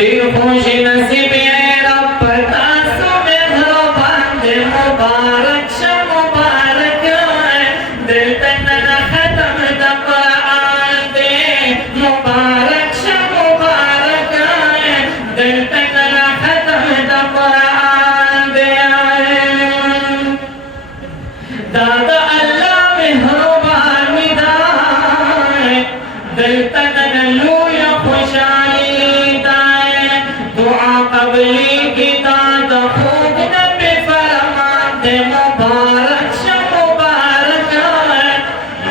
खुश नसीब रब तासु मेहरबान दे मुबारक श मुबारक दिल तन खत्म द कुरान दे मुबारक श मुबारक दिल तन खत्म द कुरान दे दादा अल्लाह मेहरबान मिदाए दिल तन लूया खुशाली कबली की दाद खूब नबी फरमाते मुबारक श मुबारक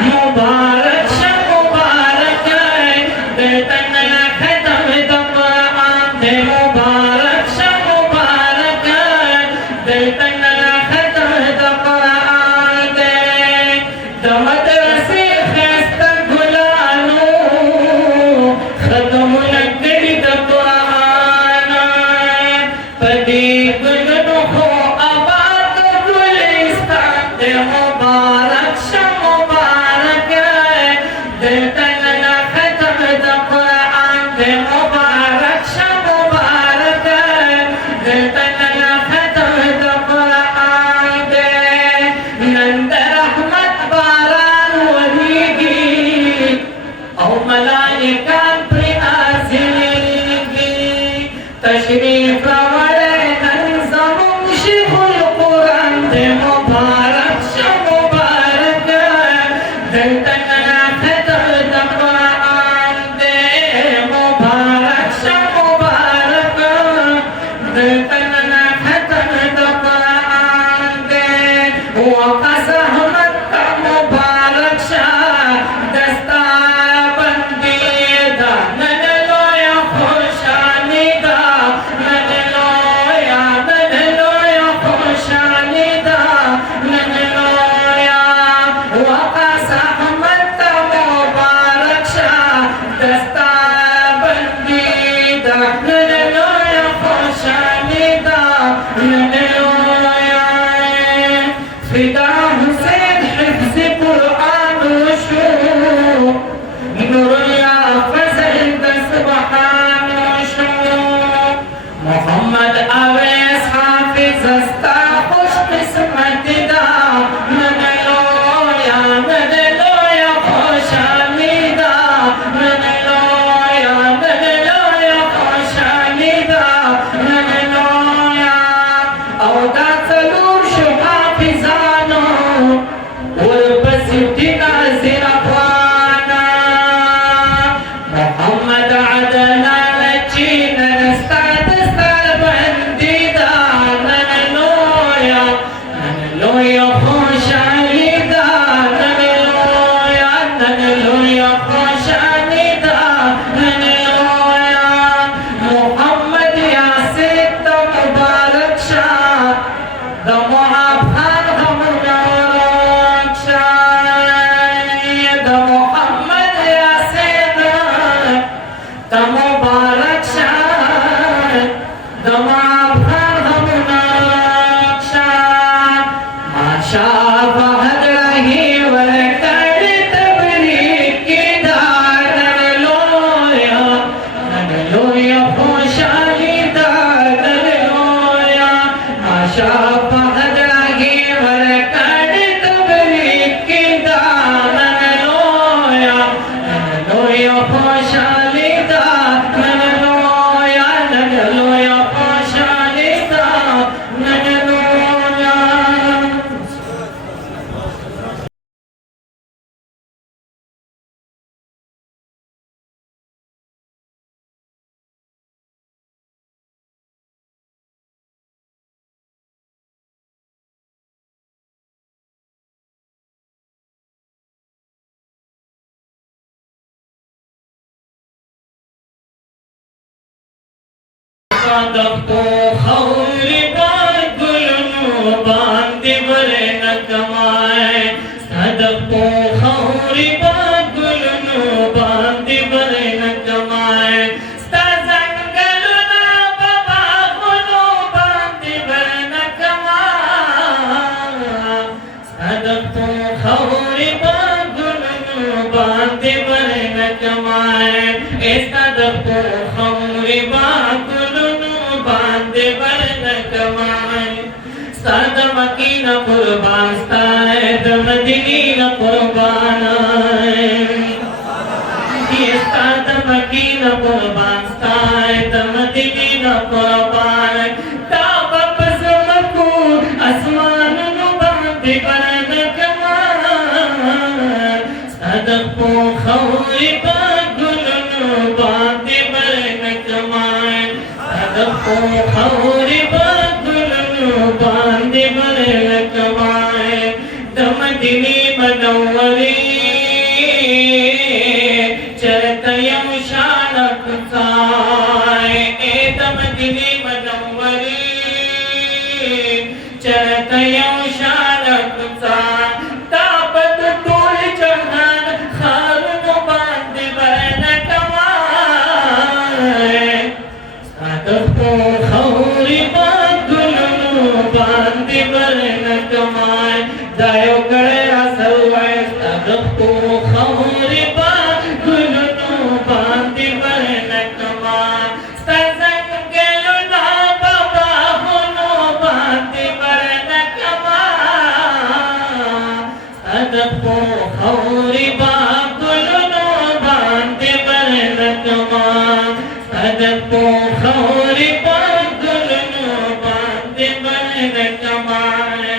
मुबारक श मुबारक दिल तन खत्म द कुरान दे मुबारक श मुबारक दिल तन खत्म द कुरान दे दमदरसे खस्ता गुलानो खत्म लगड़ी द मुबारक श मुबारक दिल तन खत्म द कुरान दे मुबारक श मुबारक दिल तन खत्म द कुरान दे नंद रहमत बारान वहीगी औ मलाइका प्रियासिगी तशरीफ वड़े नंज़म शिखुल कुरान दे मुबारक श मुबारक दिल तन खत्म द कुरान दे मुबारक श मुबारक दिल तन खत्म द कुरान दे वक़स अहमद का मुबारक शाह दस्ता बंदी दा नन लोया खुशानी दा नन लोया खुशानी दा नन लोया वक़स अहमद का मुबारक शाह दस्ता बंदी दा नन लोया खुशानी दा नन लोया फिदा हुसैन हिफ्ज़ कुरान शो नूरुल्ला फज़ल दस्तबहान शो मोहम्मद अवैस हाफिज अस्ता खुश किस्मत दा नन लोया खुशानी दा नन लोया खुशानी दा नन लोया औदा सलूर शो हाफिजानो वरपसिटिका ज़िरफ़ाना मोहम्मद अदनान चीनन स्ताद बंदी दा नन लोया खुशानी दा नन लोया खुशानी दा नन लोया मोहम्मद यासिर द मुबारक शाह द मुआफ़ान हम मुबारक शाह द मोहम्मद यासिर द मुबारक शाह द मुआफ़ान हम मुबारक शाह माशा बहद रही वर कर तबरीक की दार नन लोया खुशाली दार नन लोया माशा बहद रही वर कर तबरीक की दार नन लोया खुशाली दार नन लोया खुशाली दार नन लोया صدقت خوري باقل نوبان دي برنك ماي صدقت خوري باقل نوبان دي برنك ماي استزنقلنا بباغلو باندي برنك ماي صدقت خوري باقل نوبان دي برنك ماي استدقت خوري باقل गुलनु बांधे बरन कमाए सादा मकीना कुर्बान स्ताए दमदीना कुर्बान ये सादा मकीना कुर्बान स्ताए दमदीना कुर्बान ताबब समकू आसमान नु बांधे बरन कमाए सदको खौरी गुलनु बांधे बरन कमाए सदको खौरी गुलनु बांधे बरन कमाए दमदनी मनव्वरी चरतयम शानक साए दमदनी मनव्वरी चरतयम शानक साए ताबत तोल जहान खारुनु बांधे बरन कमाए सदको खौरी गुलनु बांधे बरन कमाए दायो करे असलवाए सदको खौरी गुलनु बांधे बरन कमाए सजन गेलो ना बाबा होनो बांधे बरन कमाए सदको खौरी गुलनु बांधे बरन कमाए सदको खौरी गुलनु बांधे बरन कमाए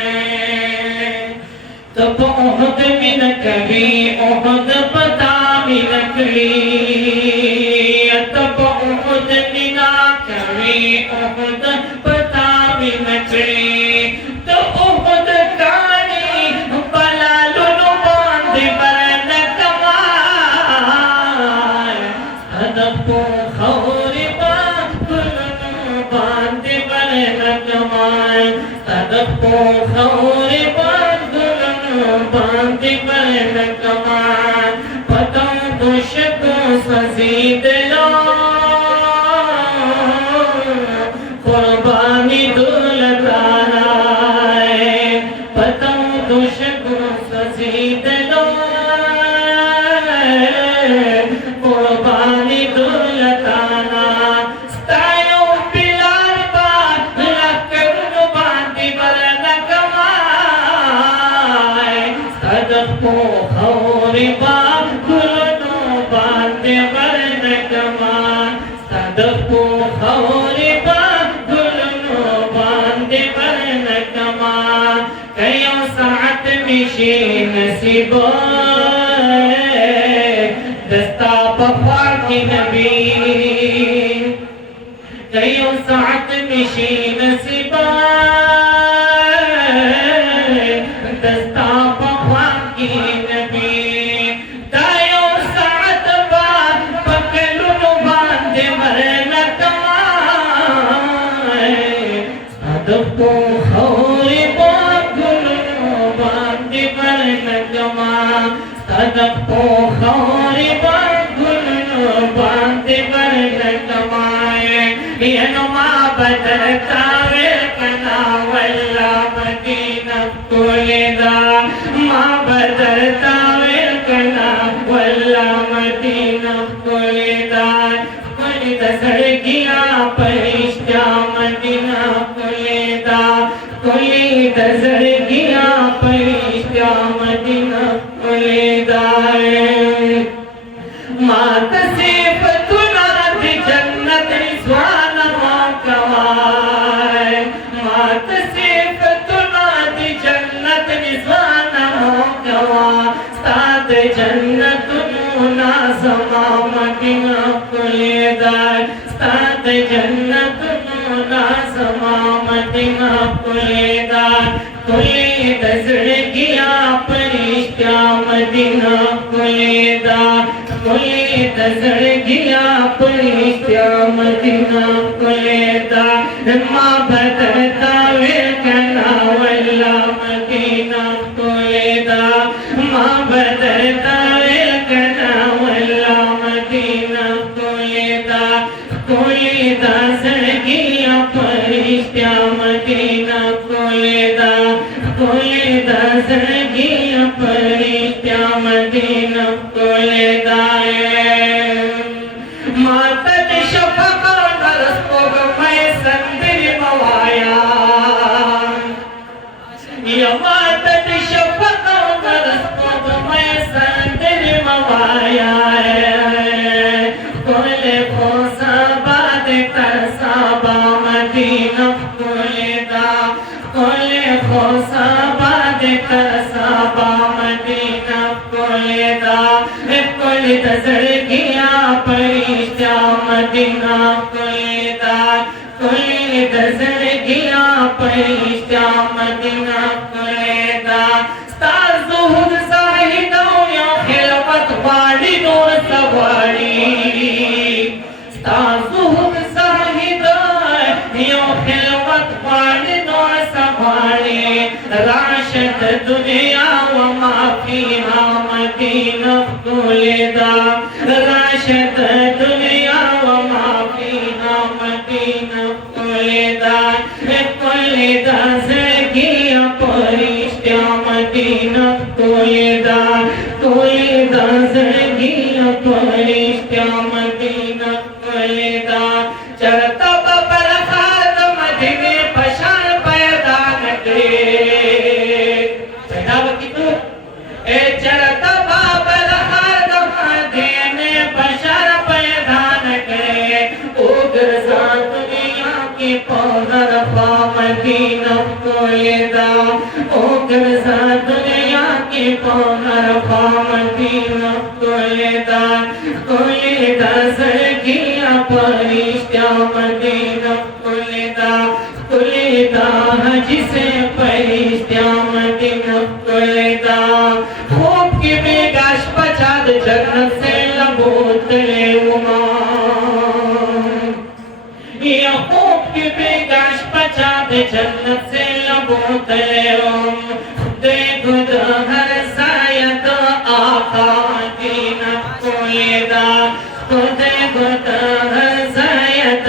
तब ओहद मिन कभी ओहद पता मिन करी तब ओहद मिना कभी ओहद पता मिन करी तो ओहद कानी बलालुनु बांधे बरन कमाए सदको खौरी गुलनु बांधे बरन कमाए सदको खौरी बांधे बरन कमाए पतंग दुशको सजीद लो कुर्बानी दुलताना पतंग दुशको सजीद लो कुर्बानी दुलताना स्तायो पिलार बात लकड़नु बांधे बरन कमाए सदको खौरी गुलनु बांधे बरन कमाए सदको खौरी गुलनु बांधे बरन कमाए कयो साथ मिशी नसीबो दस्ता पफा की नबी कयो साथ मिशी नसीबा दस्ता पफा की नबी दायो साथ बात पकलुनु बांधे बरन कमाए सदको खौरी गुलनु बांधे बरन कमाए सदको खौरी गुलनु बांधे बरन कमाए यनो बदलता वे कना वल्ला मदीना कोलेदा माँ बदलता वे कना वल्ला मदीना कोलेदा कोलेदा सड़किया परिश्ता मदीना कोलेदा कोलेदा सड़किया परिश्ता मदीना कोलेदा मात सिर्फ तुनाती जन्नत स्वान कवाए मात सिर्फ तुनाती जन्नत स्वान कवा सात जन्नत मुना समा मदीना कुलेदार सात जन्नत मुना समा मदीना कुलेदार कुलेद ज़िंदगिया परिश्ता मदीना कुलेदार कुलेद ज़िंदगिया परिश्ता मदीना कुलेदार माँ बदलता वे कना वल्ला मदीना कुलेदार माँ बदलता वे कना वल्ला मदीना कुलेदार कुलेदार ज़िंदगिया परिश्ता मदीना कुलेदार कुलेदार ज़िंदगिया परिश्ता मदीना कुलेदार माता शफक़त कुलेदा कुलेदा ज़िंदगियाँ परिश्ता मदीना कुलेदा स्ताज़ुहुद ज़ाहिदो या खिलवत वाली नूर सवारी स्ताज़ुहुद ज़ाहिदो या खिलवत वाली नूर सवारी राशिद दुनिया व माफिहा मदीना कुलेदा राशिद दुनिया व माफिहा मदीना कुलेदा कुलेदा ज़िंदगियाँ परिश्ता मदीना कुलेदा कुलेदा ज़िंदगियाँ परिश्ता मदीना कुलेदा चरता बबर खाद मदीने पशान पैदा न करे पैदा वकी तो ए चरता बबर खाद मदीने पशान पैदा न करे उगर ज़ात दुनिया की पौधर पा मदीना कुलेदा उगर ज़ात दुनिया की पौधर पा मदीना कुलेदा कुलेदा ज़िंदगियाँ परिश्ता मदीना कुलेदा कुलेदा जिसे परिश्ता मदीना कुलेदा खूब की बेगाश पचाद जन्नत से लबोतले उमान या खूब की बेगाश पचाद जन्नत से लबोतले उम देखो हर सायद आका मदीना कुलेदा देखो हर सायद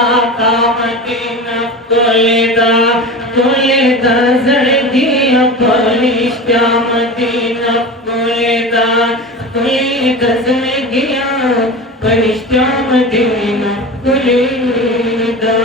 आका मदीना कुलेदा कुलेदा ज़िंदगियाँ परिश्ता मदीना कुलेदा कुलेदा ज़िंदगियाँ परिश्ता मदीना कुलेदा।